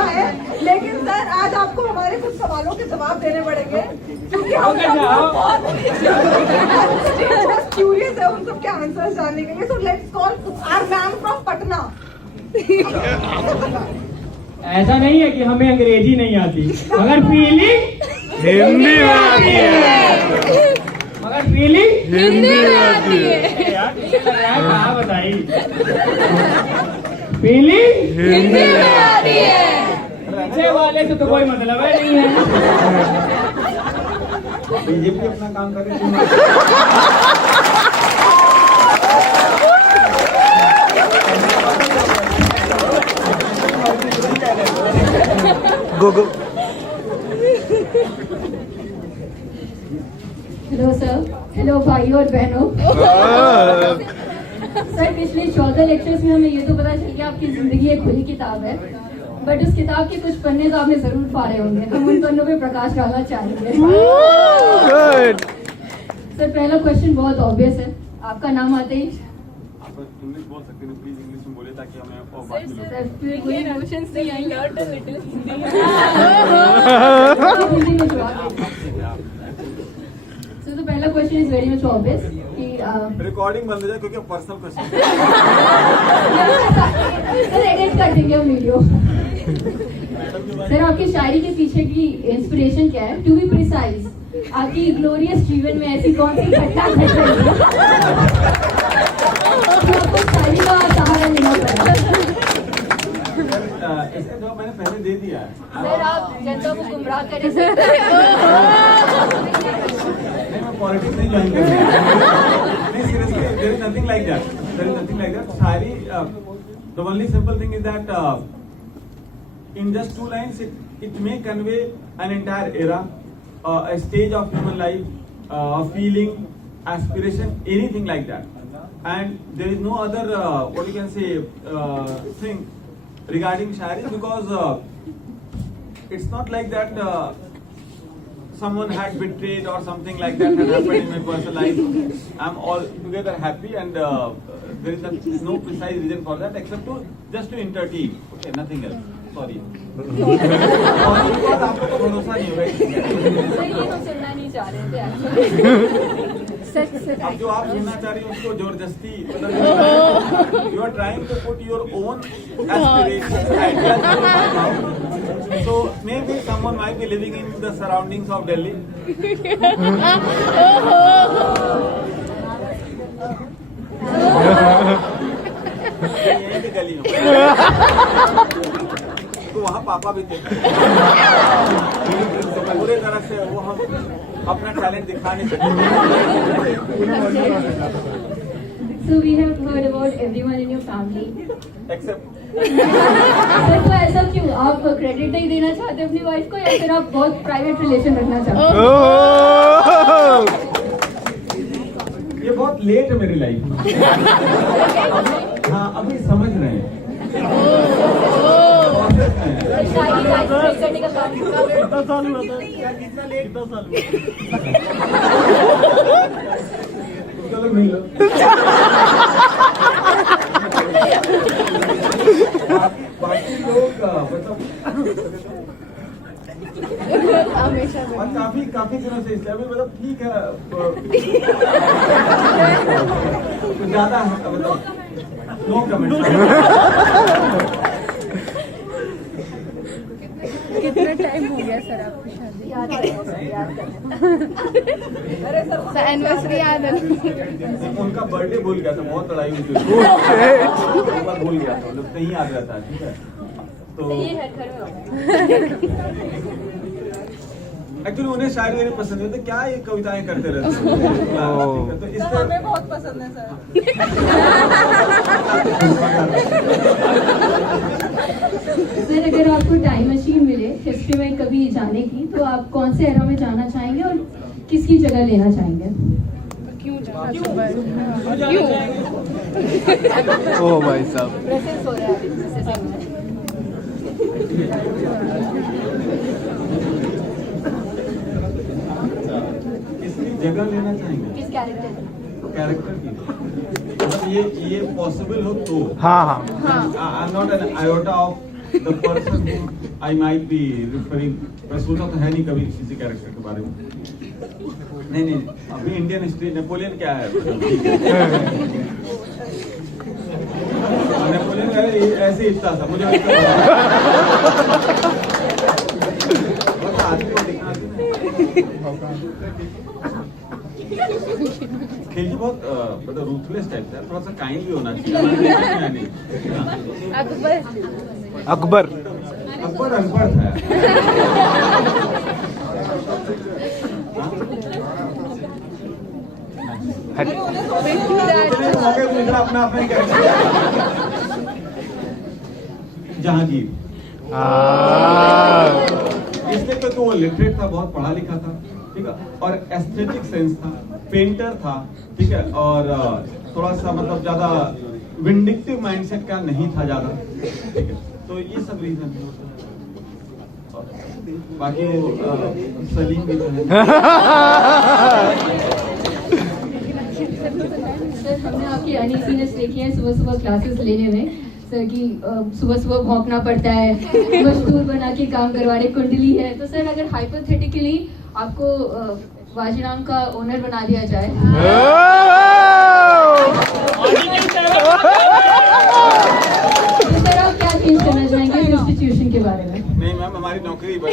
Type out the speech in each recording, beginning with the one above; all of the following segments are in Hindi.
हुआ है, लेकिन सर आज आपको हमारे कुछ सवालों के जवाब देने पड़ेंगे क्योंकि हम बहुत क्यूरियस है उन सबके आंसर्स जानने के लिए। So let's call our ma'am from Patna. ऐसा नहीं है कि हमें अंग्रेजी नहीं आती, मगर फीलिंग हिंदी में आती है। मगर फीलिंग हिंदी में आती है। यार कहाँ बताई, फीलिंग हिंदी में आती है। पीछे वाले से तो कोई मतलब है नहीं है। बीजेपी अपना काम कर रही है। गो हेलो सर, हेलो भाई और बहनों। सर पिछले 14 लेक्चर्स में हमें ये तो पता चल गया आपकी जिंदगी एक खुली किताब है, बट उस किताब के कुछ पन्ने तो आपने जरूर फाड़े होंगे। हम उन पन्नों पे प्रकाश डालना चाहेंगे। सर पहला क्वेश्चन बहुत ऑब्वियस है, आपका नाम आते ही आप इंग्लिश बोल सकते हैं, प्लीज इंग्लिश में बोले ताकि हमें और बात मिले। हिंदी में जवाब सर। तो पहला question is very much obvious कि रिकॉर्डिंग बंद हो जाए क्योंकि पर्सनल क्वेश्चन। सर एडिट कर देंगे हम वीडियो। सर आपकी शायरी के पीछे की इंस्पिरेशन क्या है? टू बी प्रिसाइज, आपकी ग्लोरियस जीवन में ऐसी कौन सी घटना घट रही है आपको शायरी का सहारा लेना पड़ा? इसका जवाब मैंने पहले दे दिया है। सर आप जनता को गुमराह करें। नहीं, मैं पॉलिटिक्स नहीं ज्वाइन कर रहा। नहीं seriously, there is nothing like that. There is nothing like that. शायरी, the only simple thing is that in just 2 lines it may convey an entire era, a stage of human life, a feeling, aspiration, anything like that. And there is no other what you can say thing regarding shayari, because it's not like that someone had betrayed or something like that had happened in my personal life. I'm altogether happy, and there is no precise reason for that except just to entertain. Okay, nothing else. Sorry. आपको तो भरोसा नहीं होगा। सर ये हम सुनना नहीं चाह रहे थे। सच अब जो आप सुनना चाह रही हैं उसको जबरदस्ती, मतलब you are trying to put your own aspirations, ideas. So maybe someone might be living in the surroundings of Delhi. यहीं की गली में तो वहाँ पापा भी थे। पूरे तरह से वो हम अपना टैलेंट दिखा नहीं सकते। So we have heard about everyone in your family. Except sir तो ऐसा क्यों? आप क्रेडिट नहीं देना चाहते अपनी वाइफ को, या फिर आप बहुत प्राइवेट रिलेशन रखना चाहते हो? ये बहुत लेट है मेरी लाइफ में। हाँ, अभी समझ रहे हैं। शायरी का एक्सप्रेस करने का काम कितना साल हुआ था? कितना लेट? 10 साल लोग नहीं लो। बाकी लोग मतलब हमेशा काफी दिनों से इसलिए मतलब ठीक है, तो ज्यादा है मतलब नो कमेंट। कितना टाइम हो गया सर आपकी शादी? एनिवर्सरी याद है? उनका बर्थडे भूल गया था, बहुत लड़ाई हुई थी। एक बार भूल गया था, मतलब नहीं याद रहता। ठीक है, तो एक्चुअली उन्हें शायरी मेरी पसंद है, तो क्या ये कविताएं करते रहते हैं, तो इस पर हमें बहुत पसंद है सर। सर अगर आपको टाइम मशीन मिले हिस्ट्री में कभी जाने की, तो आप कौन से एरा में जाना चाहेंगे और किसकी जगह लेना चाहेंगे? क्यों? ओ भाई साहब, प्रेजेंस हो रहा है इसकी जगह लेना चाहेंगे किस कैरेक्टर की, मतलब ये पॉसिबल हो तो। हाँ हाँ, आई am not an iota of the person I might be referring, मैं सोचा तो है नहीं कभी किसी कैरेक्टर के बारे में। नहीं, अभी इंडियन हिस्ट्री नेपोलियन क्या है? नेपोलियन ऐसे इतना था मुझे। खिलजी बहुत मतलब रूथलेस टाइप था, थोड़ा सा काइंड भी होना चाहिए। अकबर अकबर अनपढ़ था। अपना अपना कैरेक्टर। जहांगीर इसलिए तो वो लिटरेट था, बहुत पढ़ा लिखा था, ठीक है, और एस्थेटिक सेंस था, पेंटर था, ठीक है, और थोड़ा सा मतलब ज्यादा विंडिक्टिव माइंडसेट का नहीं था ज्यादा, ठीक है, तो ये सब रीजन। बाकी वो सलीम भी है। सर, हमने आपकी अनईजीनेस देखी है सुबह सुबह क्लासेस लेने में सर की। सुबह सुबह भौंकना पड़ता है, मजदूर बना के काम करवाने, कुंडली है। तो सर अगर हाइपोथेटिकली आपको वाजीराम का ओनर बना दिया जाए तो सर आप क्या चेंज करना चाहेंगे इंस्टीट्यूशन के बारे में? नहीं मैम, हमारी नौकरी सर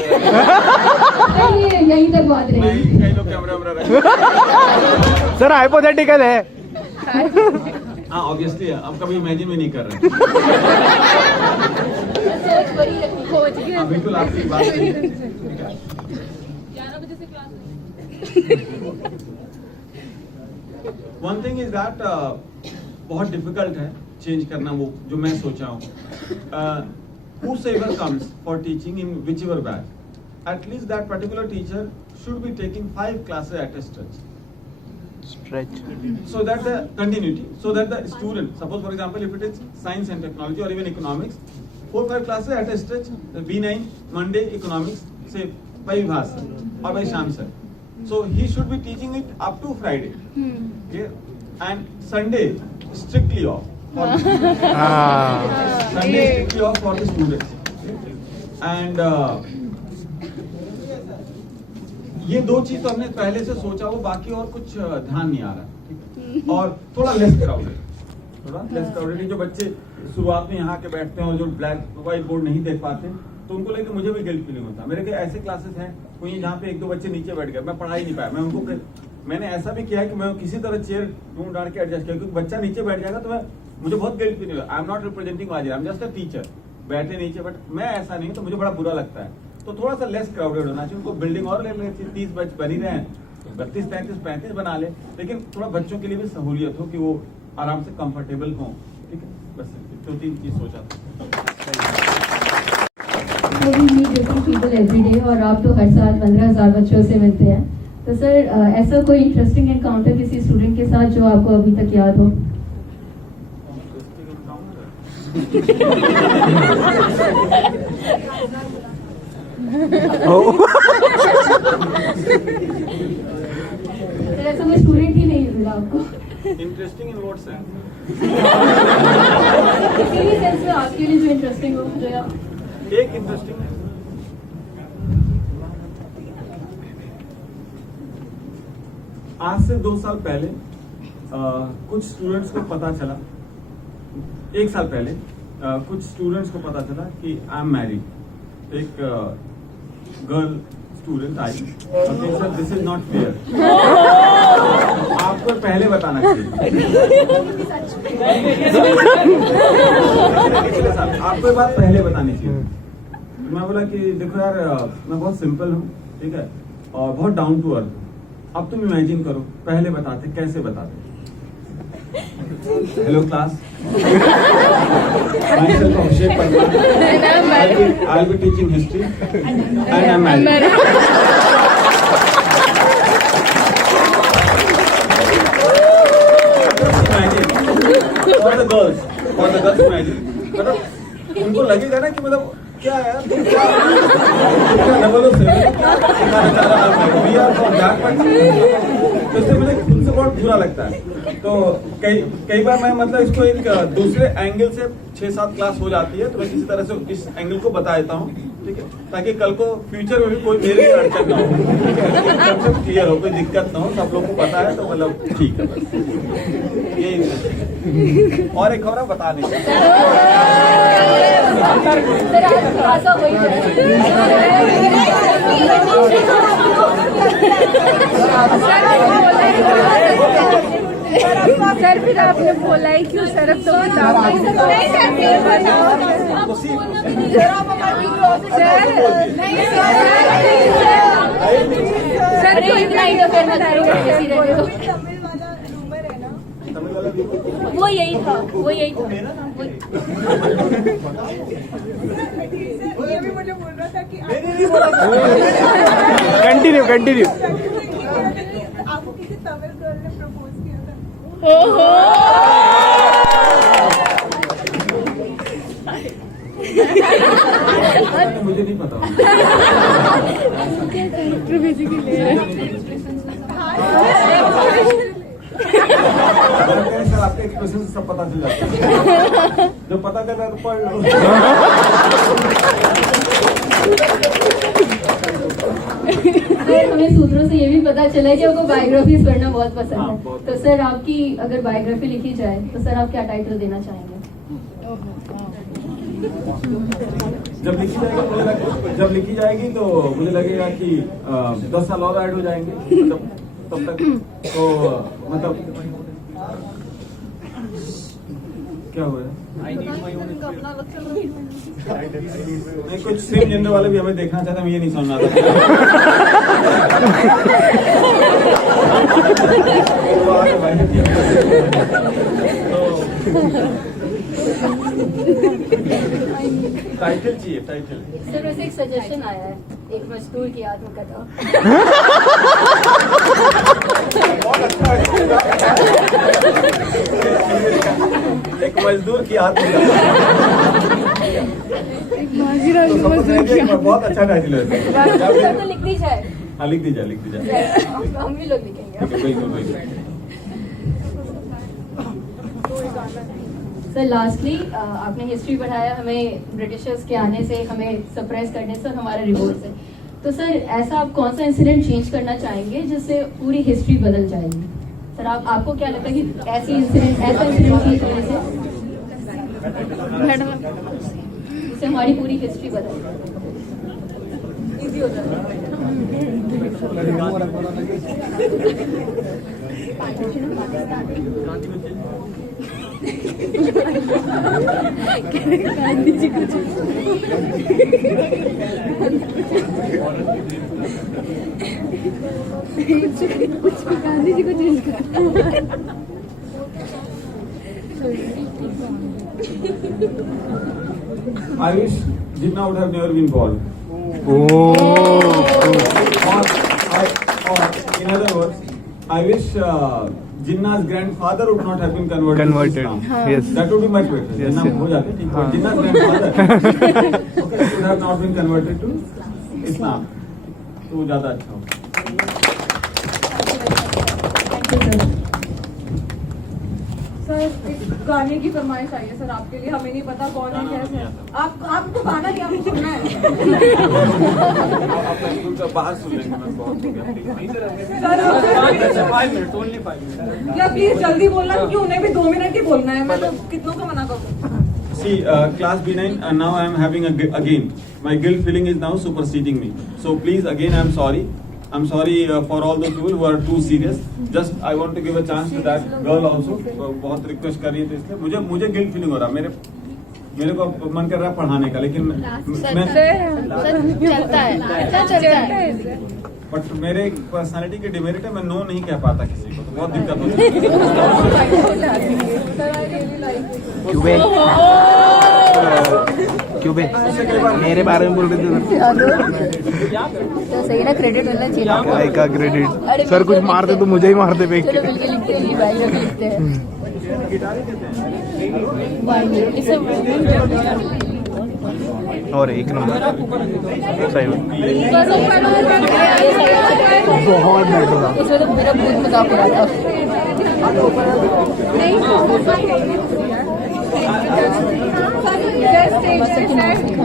ये यहीं तक बात रही। कई लोग कैमरा रहे। सर हाइपोथेटिकल है। हाँ ऑब्वियसली हम कभी इमेजिन भी नहीं कर रहे। सोच बड़ी रखनी। खोज के हाँ, बिल्कुल आपकी बात सही है। 11 बजे से class one thing is that बहुत डिफिकल्ट है चेंज करना वो जो मैं सोचा हूँ। Whosoever comes for teaching in whichever batch, at least that particular teacher should be taking 5 classes at a stretch. So that the continuity, so that the student, suppose for example if it is science and technology or even economics, 4-5 classes at a stretch, B9 Monday economics, say by Vibhas or by Sham sir. So he should be teaching it up to Friday, okay? And Sunday strictly off. Sunday strictly off for the students. And ये दो चीज तो हमने पहले से सोचा, वो बाकी और कुछ ध्यान नहीं आ रहा, ठीक है? और थोड़ा लेस क्राउडेड, जो बच्चे शुरुआत में यहाँ के बैठते हैं और जो ब्लैक व्हाइट बोर्ड नहीं देख पाते, तो उनको लेकर मुझे भी गिल्ट फीलिंग होता है। मेरे के ऐसे क्लासेस हैं कोई जहाँ पे 1-2 बच्चे नीचे बैठ गए, मैं पढ़ा ही नहीं पाया। मैं उनको मैंने ऐसा भी किया है कि मैं किसी तरह चेयर ढूंढ डाल के एडजस्ट किया, क्योंकि बच्चा नीचे बैठ जाएगा तो मुझे बहुत गिल्ट फीलिंग होगा। I am not representing Wazir, I am just a teacher, बैठे नीचे, बट मैं ऐसा नहीं, तो मुझे बड़ा बुरा लगता है। तो थोड़ा सा लेस क्राउडेड होना चाहिए, उनको बिल्डिंग और ले लेनी चाहिए। 30 बच्चे बन ही रहे हैं, 32, 33, 35 बना ले, लेकिन थोड़ा बच्चों के लिए भी सहूलियत हो कि वो आराम से कंफर्टेबल हों, ठीक है? बस 2-3 चीज सोचा था। So we meet different people every day और आप तो हर साल 15,000 बच्चों से मिलते हैं। तो सर ऐसा कोई इंटरेस्टिंग एनकाउंटर किसी स्टूडेंट के साथ जो आपको अभी तक याद हो? सर ऐसा कोई स्टूडेंट ही नहीं मिला आपको? Interesting in what sense? किसी भी सेंस में आपके लिए जो इंटरेस्टिंग हो, जो एक इंटरेस्टिंग आज से 2 साल पहले कुछ स्टूडेंट्स को पता चला, 1 साल पहले कुछ स्टूडेंट्स को पता चला कि आई एम मैरिड। एक गर्ल स्टूडेंट आई और sir this is not fair, आपको पहले बताना चाहिए। आपको ये बात पहले बतानी चाहिए। मैं बोला कि देखो यार, मैं बहुत सिंपल हूँ, ठीक है, और बहुत डाउन टू अर्थ। अब तुम इमेजिन करो, पहले बताते, कैसे बताते? Hello class, myself Abhishek Parmar, I'll be teaching history and I'm married. Imagine for the girls imagine, मतलब उनको लगेगा ना कि मतलब क्या है यार, डबल हो सकता है, तो इससे मुझे खुद से बहुत बुरा लगता है। तो कई बार मैं मतलब इसको एक दूसरे एंगल से 6-7 क्लास हो जाती है, तो मैं किसी तरह से इस एंगल को बता देता हूँ, ठीक है, ताकि कल को फ्यूचर में भी कोई मेरे लिए अड़चन ना हो, कंसेप्ट क्लियर हो, कोई दिक्कत ना हो, सब लोग को पता है, तो मतलब ठीक है बस यही। और एक खबर बता नहीं सर फिर आपने बोला है क्यों सर, अब तो सर तो इतना इंटरफेयर मत करो, तमिल वाला रूमर है ना, वो यही था, वो यही था। ये भी मुझे बोल रहा था कि कंटिन्यू कंटिन्यू। आपको किसी तमिल गर्ल ने प्रपोज किया था? मुझे नहीं पता। सर आपके एक्सप्रेशन से सब पता चल जाता है, जो पता चल रहा है तो पढ़ लो। सर हमें सूत्रों से ये भी पता चला है कि आपको बायोग्राफीज पढ़ना बहुत पसंद है, तो सर आपकी अगर बायोग्राफी लिखी जाए तो सर आप क्या टाइटल देना चाहेंगे? जब लिखी जाएगी तो मुझे लगेगा कि 10 साल और ऐड हो जाएंगे, मतलब तब तक तो मतलब क्या हुआ है? नहीं, कुछ सेम जेंडर वाले भी हमें देखना चाहते हैं, ये नहीं समझ आता। टाइटल चाहिए, टाइटल। सर वैसे एक सजेशन आया है, एक मजदूर की आत्मकथा। बहुत अच्छा है। एक मजदूर की आत्मकथा, बहुत अच्छा टाइटल है। तो लिख दी जाए। हाँ लिख दी जाए। हम भी लोग लिखेंगे। बिल्कुल। सर लास्टली आपने हिस्ट्री पढ़ाया हमें, ब्रिटिशर्स के आने से, हमें सप्रेस करने से, हमारे रिवोल्ट से, तो सर ऐसा आप कौन सा इंसिडेंट चेंज करना चाहेंगे जिससे पूरी हिस्ट्री बदल जाएगी? सर आपको क्या लगता है कि ऐसा इंसिडेंट चेंज करने से जिससे हमारी पूरी हिस्ट्री बदल जाए, इजी हो जाए? गांधी जी को चेंज कर। I wish Jinnah would have never been born. Or in other words, I wish Jinnah's grandfather would not have been converted to Islam. Yes. That would be much better. Yes, Jinnah yes. हो जाते, ठीक है. Jinnah's grandfather would have not been converted to Islam. तो ज्यादा अच्छा हो। सर एक गाने की फरमाइश आई है सर आपके लिए, हमें नहीं पता कौन है कैसे। आपको गाना नहीं, आपको सुनना है। आप स्कूल का बाहर सुन लेंगे, मैं बहुत हो गया। सर 5 मिनट या प्लीज जल्दी बोलना, क्योंकि उन्हें भी 2 मिनट ही बोलना है, मैं तो कितनों को मना करूँ। See, class B9, and now I am having again. My guilt feeling is now superseding me. So please, again, I am sorry. I'm sorry for all those people who are too serious. Just I want to give a chance to that girl also. बहुत रिक्वेस्ट कर रही है, तो इसलिए मुझे गिल्ट फीलिंग हो रहा है, मेरे को मन कर रहा है पढ़ाने का, लेकिन मैं चलता है। बट मेरे पर्सनालिटी के डिमेरिट है, मैं नो नहीं कह पाता किसी को, तो बहुत दिक्कत होती है। क्यों बे मेरे बारे में बोल रहे थे तो सही ना, क्रेडिट मिलना चाहिए। क्या का क्रेडिट? सर कुछ मारते तो मुझे ही मारते फेंक चलो मिलके लिखते हैं, बायोग्राफी लिखते हैं। और एक नंबर सही में बहुत इसमें तो मेरा बहुत मजाक हो रहा था। नहीं